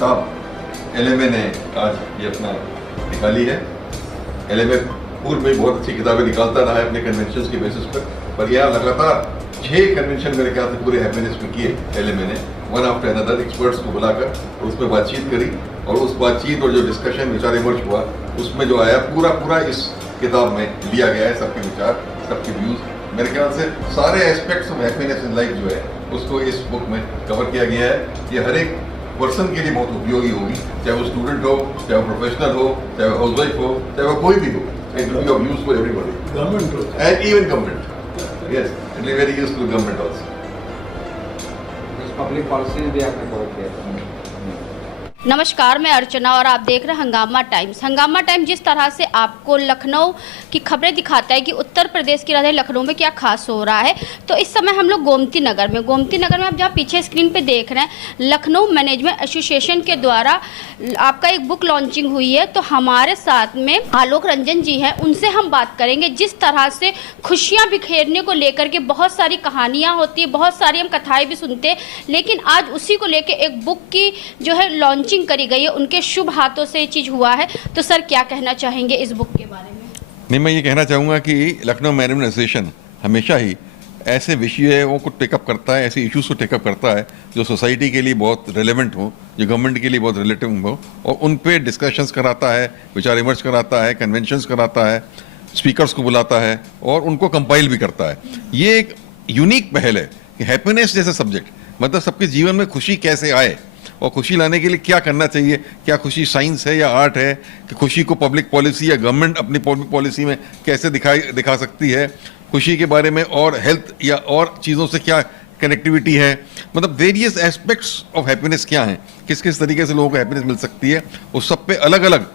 किताब एलएमए ने आज ये अपना निकाली है। एलएमए पूर्व में बहुत अच्छी किताबें निकालता रहा है अपने कन्वेंशन के बेसिस पर यहाँ लगातार 6 कन्वेंशन मेरे ख्याल से पूरे हैप्पीनेस में किए एलएमए ने, वन आफ्टर अनदर एक्सपर्ट्स को बुलाकर और उसमें बातचीत करी, और उस बातचीत और जो डिस्कशन विचार विमर्श हुआ उसमें जो आया पूरा इस किताब में लिया गया है। सबके विचार, सबके व्यूज, मेरे ख्याल से सारे aspects of happiness in life जो है उसको इस बुक में कवर किया गया है। ये हर एक पर्सन के लिए बहुत उपयोगी होगी, चाहे वो स्टूडेंट हो, चाहे वो प्रोफेशनल हो, चाहे वो हाउसवाइफ हो, चाहे वो कोई भी हो। It will be of use for everybody, government and even government. Yes, it will be very useful government also. Public policies भी आपने कवर किया। नमस्कार, मैं अर्चना और आप देख रहे हैं हंगामा टाइम्स। हंगामा टाइम्स जिस तरह से आपको लखनऊ की खबरें दिखाता है कि उत्तर प्रदेश की राजधानी लखनऊ में क्या खास हो रहा है, तो इस समय हम लोग गोमती नगर में आप जहाँ पीछे स्क्रीन पे देख रहे हैं, लखनऊ मैनेजमेंट एसोसिएशन के द्वारा आपका एक बुक लॉन्चिंग हुई है। तो हमारे साथ में आलोक रंजन जी हैं, उनसे हम बात करेंगे। जिस तरह से खुशियाँ बिखेरने को लेकर के बहुत सारी कहानियाँ होती है, बहुत सारी हम कथाएँ भी सुनते हैं, लेकिन आज उसी को लेकर एक बुक की जो है लॉन्च करी गई है, उनके शुभ हाथों से ये चीज हुआ है। तो सर क्या कहना चाहेंगे इस बुक के बारे में? नहीं, मैं ये कहना चाहूँगा कि लखनऊ मैनेजमेंट एसोसिएशन हमेशा ही ऐसे विषयों को टेकअप करता है, ऐसे इश्यूज को टेकअप करता है जो सोसाइटी के लिए बहुत रिलेवेंट हो, जो गवर्नमेंट के लिए बहुत रिलेटिव हो, और उन पे डिस्कशंस कराता है, विचार विमर्श कराता है, कन्वेंशंस कराता है, स्पीकर्स को बुलाता है और उनको कंपाइल भी करता है। ये एक यूनिक पहल है कि हैप्पीनेस जैसे सब्जेक्ट, मतलब सबके जीवन में खुशी कैसे आए और खुशी लाने के लिए क्या करना चाहिए, क्या खुशी साइंस है या आर्ट है, कि खुशी को पब्लिक पॉलिसी या गवर्नमेंट अपनी पब्लिक पॉलिसी में कैसे दिखा सकती है, खुशी के बारे में और हेल्थ या और चीज़ों से क्या कनेक्टिविटी है, मतलब वेरियस एस्पेक्ट्स ऑफ हैप्पीनेस क्या हैं, किस किस तरीके से लोगों को हैप्पीनेस मिल सकती है, उस सब पे अलग अलग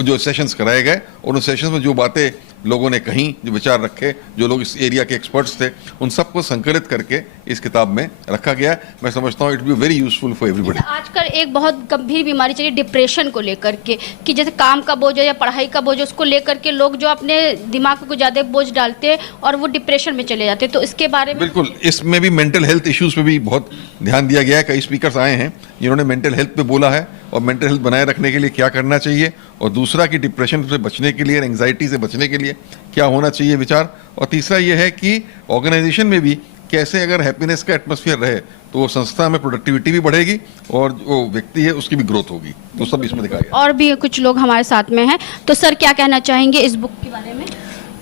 जो सेशंस कराए गए और उन सेशंस में जो बातें लोगों ने कहीं, जो विचार रखे, जो लोग इस एरिया के एक्सपर्ट्स थे, उन सबको संकलित करके इस किताब में रखा गया। मैं समझता हूँ it be very useful for everybody. आजकल एक बहुत गंभीर बीमारी चली डिप्रेशन को लेकर के, कि जैसे काम का बोझ है या पढ़ाई का बोझ, उसको लेकर के लोग जो अपने दिमाग पे कुछ ज़्यादा बोझ डालते हैं और वो डिप्रेशन में चले जाते हैं, तो इसके बारे में? बिल्कुल, इसमें भी मेंटल हेल्थ इश्यूज पे भी बहुत ध्यान दिया गया है। कई स्पीकर्स आए हैं जिन्होंने मेंटल हेल्थ पे बोला है और मेंटल हेल्थ बनाए रखने के लिए क्या करना चाहिए, और दूसरा कि डिप्रेशन से बचने के लिए, एंग्जाइटी से बचने के लिए क्या होना चाहिए विचार, और तीसरा ये है कि ऑर्गेनाइजेशन में भी कैसे अगर हैप्पीनेस का एटमॉस्फेयर रहे तो वो संस्था में प्रोडक्टिविटी भी बढ़ेगी और जो व्यक्ति है उसकी भी ग्रोथ होगी। तो सब इसमें दिखाया गया। और भी कुछ लोग हमारे साथ में हैं, तो सर क्या कहना चाहेंगे इस बुक के बारे में?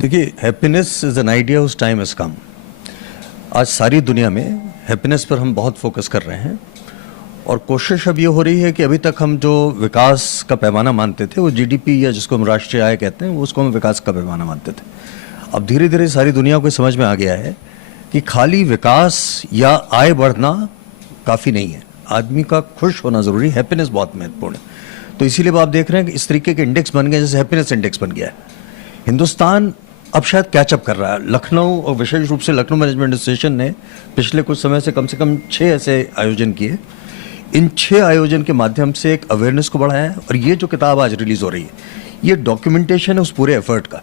देखिए, happiness is an idea whose time has come. आज सारी दुनिया में हैप्पीनेस पर हम बहुत फोकस कर रहे हैं और कोशिश अब ये हो रही है कि अभी तक हम जो विकास का पैमाना मानते थे, वो जीडीपी या जिसको हम राष्ट्रीय आय कहते हैं, उसको हम विकास का पैमाना मानते थे। अब धीरे धीरे सारी दुनिया को समझ में आ गया है कि खाली विकास या आय बढ़ना काफ़ी नहीं है, आदमी का खुश होना ज़रूरी, हैप्पीनेस बहुत महत्वपूर्ण है। तो इसीलिए आप देख रहे हैं कि इस तरीके के इंडेक्स बन गए, जैसे हैप्पीनेस इंडेक्स बन गया है। हिंदुस्तान अब शायद कैचअप कर रहा है। लखनऊ और विशेष रूप से लखनऊ मैनेजमेंट एसोसिएशन ने पिछले कुछ समय से कम 6 ऐसे आयोजन किए। इन 6 आयोजन के माध्यम से एक अवेयरनेस को बढ़ाया है, और ये जो किताब आज रिलीज हो रही है, ये डॉक्यूमेंटेशन है उस पूरे एफर्ट का।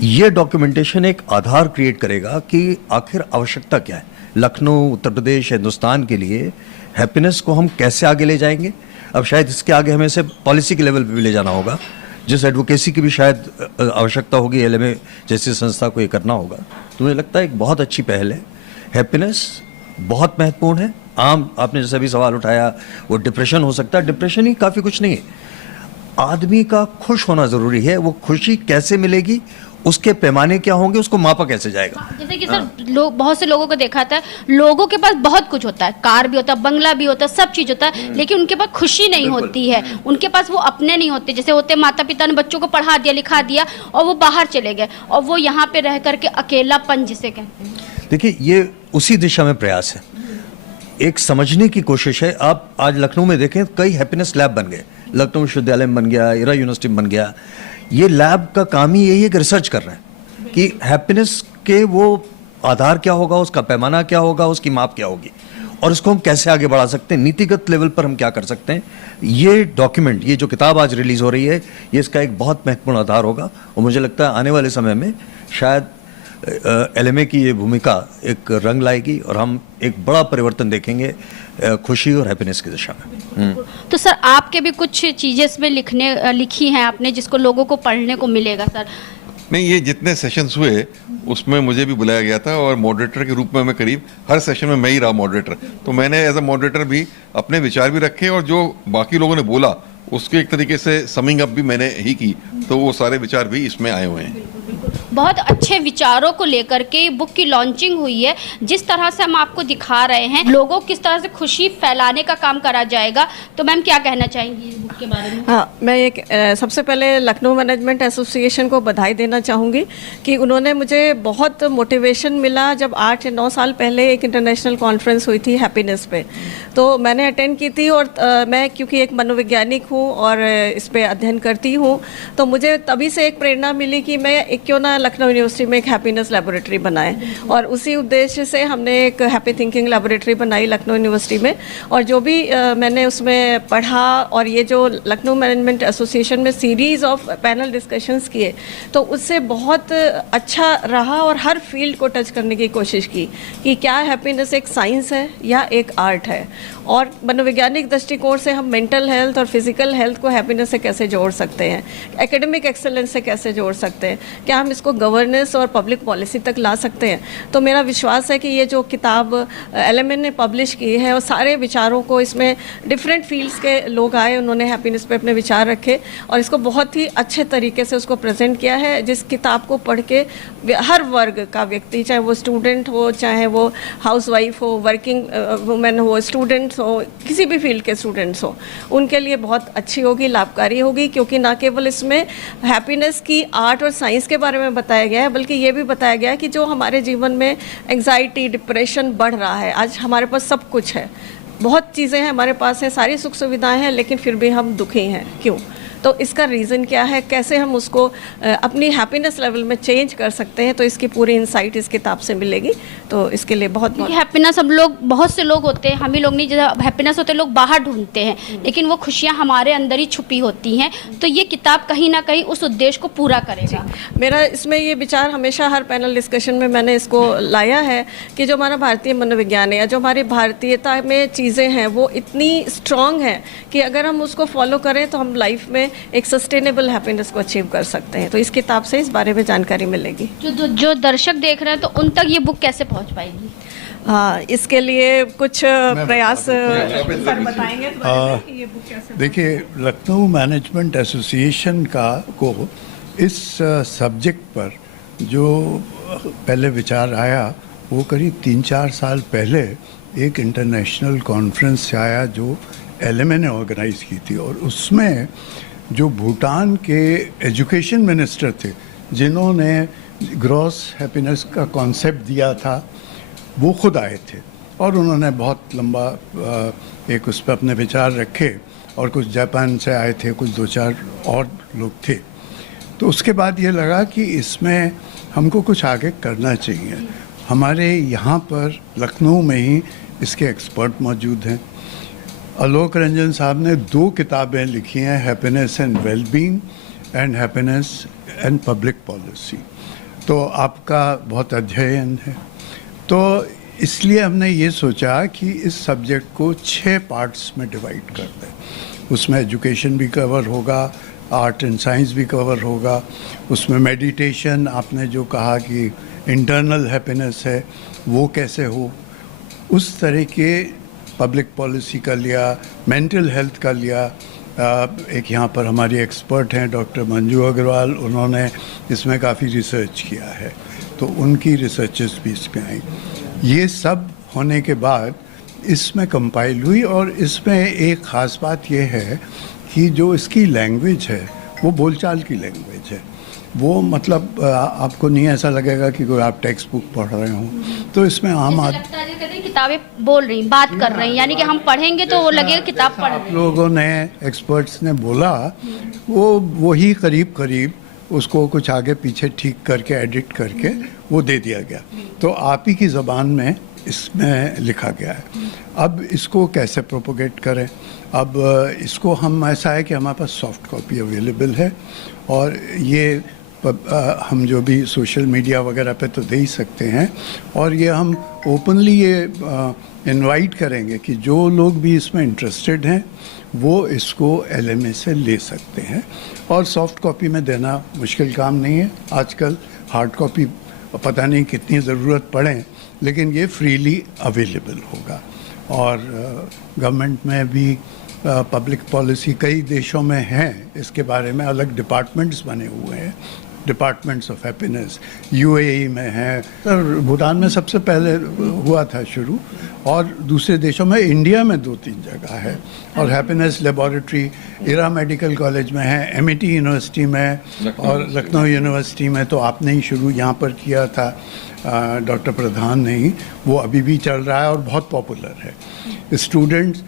ये डॉक्यूमेंटेशन एक आधार क्रिएट करेगा कि आखिर आवश्यकता क्या है, लखनऊ, उत्तर प्रदेश, हिंदुस्तान के लिए हैप्पीनेस को हम कैसे आगे ले जाएंगे। अब शायद इसके आगे हमें से पॉलिसी के लेवल पे भी ले जाना होगा, जिस एडवोकेसी की भी शायद आवश्यकता होगी, एलएमए जैसी संस्था को ये करना होगा। तो मुझे लगता है एक बहुत अच्छी पहल है। हैप्पीनेस बहुत महत्वपूर्ण है। आम आपने जैसा भी सवाल उठाया, वो डिप्रेशन हो सकता है, डिप्रेशन ही काफ़ी कुछ नहीं है। आदमी का खुश होना ज़रूरी है। वो खुशी कैसे मिलेगी, उसके पैमाने क्या होंगे, उसको मापा कैसे जाएगा। जैसे कि सर लोग, बहुत से लोगों को देखा था, लोगों के पास बहुत कुछ होता है, कार भी होता है, बंगला भी होता है, सब चीज होता है, लेकिन उनके पास खुशी नहीं होती है। उनके पास वो अपने नहीं होते। जैसे होते माता पिता ने बच्चों को पढ़ा दिया, लिखा दिया और वो बाहर चले गए, और वो यहाँ पे रह करके अकेलापन जिसे कहते हैं। देखिए, ये उसी दिशा में प्रयास है, एक समझने की कोशिश है। आप आज लखनऊ में देखें, कई हैप्पीनेस लैब बन गए, लखनऊ विश्वविद्यालय में बन गया, इरा यूनिवर्सिटी में बन गया। ये लैब का काम ही यही है कि रिसर्च कर रहे हैं कि हैप्पीनेस के वो आधार क्या होगा, उसका पैमाना क्या होगा, उसकी माप क्या होगी, और इसको हम कैसे आगे बढ़ा सकते हैं, नीतिगत लेवल पर हम क्या कर सकते हैं। ये डॉक्यूमेंट, ये जो किताब आज रिलीज हो रही है, ये इसका एक बहुत महत्वपूर्ण आधार होगा। और मुझे लगता है आने वाले समय में शायद एलएमए की ये भूमिका एक रंग लाएगी और हम एक बड़ा परिवर्तन देखेंगे खुशी और हैप्पीनेस की दिशा में। तो सर आपके भी कुछ चीज़ें इसमें लिखी हैं आपने जिसको लोगों को पढ़ने को मिलेगा सर? नहीं, ये जितने सेशंस हुए उसमें मुझे भी बुलाया गया था और मॉडरेटर के रूप में मैं करीब हर सेशन में मैं ही रहा मॉडरेटर। तो मैंने एज अ मॉडरेटर भी अपने विचार भी रखे और जो बाकी लोगों ने बोला उसके एक तरीके से समिंग अप भी मैंने ही की, तो वो सारे विचार भी इसमें आए हुए हैं। बहुत अच्छे विचारों को लेकर के बुक की लॉन्चिंग हुई है। जिस तरह से हम आपको दिखा रहे हैं लोगों किस तरह से खुशी फैलाने का काम करा जाएगा, तो मैम क्या कहना चाहेंगी इस बुक के बारे में? हाँ, मैं एक सबसे पहले लखनऊ मैनेजमेंट एसोसिएशन को बधाई देना चाहूँगी कि उन्होंने मुझे बहुत मोटिवेशन मिला जब 8 या 9 साल पहले एक इंटरनेशनल कॉन्फ्रेंस हुई थी हैप्पीनेस पे, तो मैंने अटेंड की थी और मैं क्योंकि एक मनोवैज्ञानिक हूँ और इस पे अध्ययन करती हूँ, तो मुझे तभी से एक प्रेरणा मिली कि मैं क्यों ना लखनऊ यूनिवर्सिटी में एक हैप्पीनेस लेबोरेटरी बनाए, और उसी उद्देश्य से हमने एक हैप्पी थिंकिंग लेबोरेटरी बनाई लखनऊ यूनिवर्सिटी में। और जो भी मैंने उसमें पढ़ा और ये जो लखनऊ मैनेजमेंट एसोसिएशन में सीरीज़ ऑफ पैनल डिस्कशंस किए, तो उससे बहुत अच्छा रहा और हर फील्ड को टच करने की कोशिश की कि क्या हैप्पीनेस एक साइंस है या एक आर्ट है, और मनोवैज्ञानिक दृष्टिकोण से हम मेंटल हेल्थ और फिजिकल हेल्थ को हैप्पीनेस से कैसे जोड़ सकते हैं, एकेडमिक एक्सेलेंस से कैसे जोड़ सकते हैं, क्या हम इसको गवर्नेंस और पब्लिक पॉलिसी तक ला सकते हैं। तो मेरा विश्वास है कि ये जो किताब एलएमए ने पब्लिश की है और सारे विचारों को इसमें डिफरेंट फील्ड्स के लोग आए, उन्होंने हैप्पीनेस पे अपने विचार रखे और इसको बहुत ही अच्छे तरीके से उसको प्रेजेंट किया है, जिस किताब को पढ़ के हर वर्ग का व्यक्ति, चाहे वो स्टूडेंट हो, चाहे वो हाउसवाइफ हो, वर्किंग वुमेन हो, स्टूडेंट्स हो, किसी भी फील्ड के स्टूडेंट्स हो, उनके लिए बहुत अच्छी होगी, लाभकारी होगी, क्योंकि ना केवल इसमें हैप्पीनेस की आर्ट और साइंस के बारे में बताया गया है, बल्कि ये भी बताया गया है कि जो हमारे जीवन में एंग्जाइटी, डिप्रेशन बढ़ रहा है। आज हमारे पास सब कुछ है, बहुत चीज़ें हैं हमारे पास हैं, सारी सुख सुविधाएं हैं, लेकिन फिर भी हम दुखी हैं, क्यों? तो इसका रीज़न क्या है, कैसे हम उसको अपनी हैप्पीनेस लेवल में चेंज कर सकते हैं, तो इसकी पूरी इंसाइट इस किताब से मिलेगी। तो इसके लिए बहुत हैप्पीनेस हम लोग, बहुत से लोग होते हैं, हम ही लोग नहीं, जैसे हैप्पीनेस होते लोग बाहर ढूंढते हैं, लेकिन वो खुशियाँ हमारे अंदर ही छुपी होती हैं। तो ये किताब कहीं ना कहीं उस उद्देश्य को पूरा करेगा। मेरा इसमें ये विचार हमेशा हर पैनल डिस्कशन में मैंने इसको लाया है कि जो हमारा भारतीय मनोविज्ञान है या जो हमारी भारतीयता में चीज़ें हैं वो इतनी स्ट्रॉन्ग हैं कि अगर हम उसको फॉलो करें तो हम लाइफ में एक सस्टेनेबल हैप्पीनेस को अचीव कर सकते हैं। तो इस किताब से इस बारे में जानकारी मिलेगी। जो दर्शक देख रहे हैं तो उन तक ये बुक कैसे पहुंच पाएगी? हाँ, इसके लिए कुछ प्रयास सर बताएंगे कि ये बुक कैसे। देखिए, लखनऊ मैनेजमेंट एसोसिएशन को इस सब्जेक्ट पर जो पहले विचार आया वो करीब 3-4 साल पहले एक इंटरनेशनल कॉन्फ्रेंस से आया जो एलएमए ने ऑर्गेनाइज की थी, और उसमें जो भूटान के एजुकेशन मिनिस्टर थे जिन्होंने ग्रॉस हैप्पीनेस का कॉन्सेप्ट दिया था, वो खुद आए थे और उन्होंने बहुत लंबा एक उस पर अपने विचार रखे, और कुछ जापान से आए थे, कुछ 2-4 और लोग थे। तो उसके बाद ये लगा कि इसमें हमको कुछ आगे करना चाहिए। हमारे यहाँ पर लखनऊ में ही इसके एक्सपर्ट मौजूद हैं। आलोक रंजन साहब ने 2 किताबें लिखी हैं, happiness and wellbeing and happiness and public policy. तो आपका बहुत अध्ययन है, तो इसलिए हमने ये सोचा कि इस सब्जेक्ट को 6 पार्ट्स में डिवाइड कर दें। उसमें एजुकेशन भी कवर होगा, आर्ट एंड साइंस भी कवर होगा, उसमें मेडिटेशन, आपने जो कहा कि इंटरनल हैप्पीनेस है वो कैसे हो, उस तरह के पब्लिक पॉलिसी का लिया, मेंटल हेल्थ का लिया। एक यहाँ पर हमारी एक्सपर्ट हैं डॉक्टर मंजू अग्रवाल, उन्होंने इसमें काफ़ी रिसर्च किया है, तो उनकी रिसर्चेस भी इसमें आई। ये सब होने के बाद इसमें कंपाइल हुई, और इसमें एक ख़ास बात यह है कि जो इसकी लैंग्वेज है वो बोलचाल की लैंग्वेज है। वो मतलब आपको नहीं ऐसा लगेगा कि कोई आप टेक्स्ट बुक पढ़ रहे हो, तो इसमें आम आदमी किताबें बोल रही, बात कर रही, यानी कि हम पढ़ेंगे तो वो लगेगा किताब पढ़ रहे हैं। लोगों ने, एक्सपर्ट्स ने बोला, वो वही करीब करीब उसको कुछ आगे पीछे ठीक करके, एडिट करके वो दे दिया गया। तो आप ही की ज़बान में इसमें लिखा गया है। अब इसको कैसे प्रोपोगेट करें? अब इसको हम, ऐसा है कि हमारे पास सॉफ्ट कॉपी अवेलेबल है, और ये हम जो भी सोशल मीडिया वगैरह पे तो दे ही सकते हैं, और ये हम ओपनली ये इनवाइट करेंगे कि जो लोग भी इसमें इंटरेस्टेड हैं वो इसको LMA से ले सकते हैं। और सॉफ्ट कॉपी में देना मुश्किल काम नहीं है, आजकल हार्ड कॉपी पता नहीं कितनी ज़रूरत पड़े, लेकिन ये फ्रीली अवेलेबल होगा। और गवर्नमेंट में भी पब्लिक पॉलिसी कई देशों में है, इसके बारे में अलग डिपार्टमेंट्स बने हुए हैं, डिपार्टमेंट्स ऑफ हैप्पीनेस। UAE में है, सर भूटान में सबसे पहले हुआ था शुरू, और दूसरे देशों में, इंडिया में 2-3 जगह है। और हैप्पीनेस लेबोरेटरी इरा मेडिकल कॉलेज में है, MIT यूनिवर्सिटी में, और लखनऊ यूनिवर्सिटी में तो आपने ही शुरू यहाँ पर किया था, डॉक्टर प्रधान ने ही, वो अभी भी चल रहा है और बहुत पॉपुलर है। स्टूडेंट्स,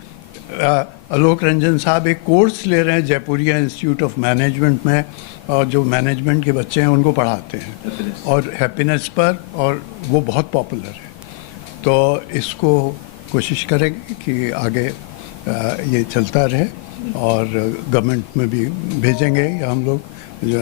आलोक रंजन साहब एक कोर्स ले रहे हैं जयपुरिया इंस्टीट्यूट ऑफ मैनेजमेंट में, और जो मैनेजमेंट के बच्चे हैं उनको पढ़ाते हैं और हैप्पीनेस पर, और वो बहुत पॉपुलर है। तो इसको कोशिश करेंगे कि आगे ये चलता रहे, और गवर्नमेंट में भी भेजेंगे हम लोग,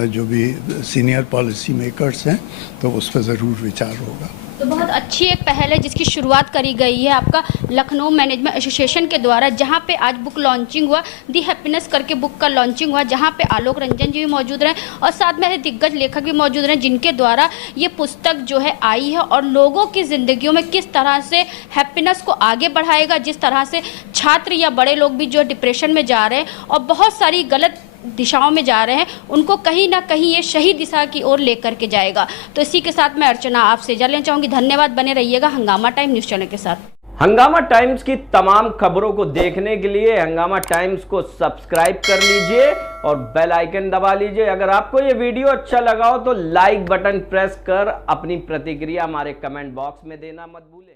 जो भी सीनियर पॉलिसी मेकर्स हैं, तो उस पर ज़रूर विचार होगा। तो बहुत अच्छी एक पहल है जिसकी शुरुआत करी गई है आपका लखनऊ मैनेजमेंट एसोसिएशन के द्वारा, जहां पे आज बुक लॉन्चिंग हुआ, दी हैप्पीनेस करके बुक का लॉन्चिंग हुआ, जहां पे आलोक रंजन जी भी मौजूद रहे और साथ में ऐसे दिग्गज लेखक भी मौजूद रहे जिनके द्वारा ये पुस्तक जो है आई है, और लोगों की ज़िंदगियों में किस तरह से हैप्पीनेस को आगे बढ़ाएगा, जिस तरह से छात्र या बड़े लोग भी जो डिप्रेशन में जा रहे हैं और बहुत सारी गलत दिशाओं में जा रहे हैं, उनको कहीं ना कहीं ये सही दिशा की ओर लेकर के जाएगा। तो इसी के साथ मैं अर्चना आपसे इजाज़त लेना चाहूँगी। धन्यवाद, बने रहिएगा हंगामा टाइम न्यूज़ चैनल के साथ। हंगामा टाइम्स की तमाम खबरों को देखने के लिए हंगामा टाइम्स को सब्सक्राइब कर लीजिए और बेल आइकन दबा लीजिए। अगर आपको ये वीडियो अच्छा लगा हो तो लाइक बटन प्रेस कर अपनी प्रतिक्रिया हमारे कमेंट बॉक्स में देना मत भूलें।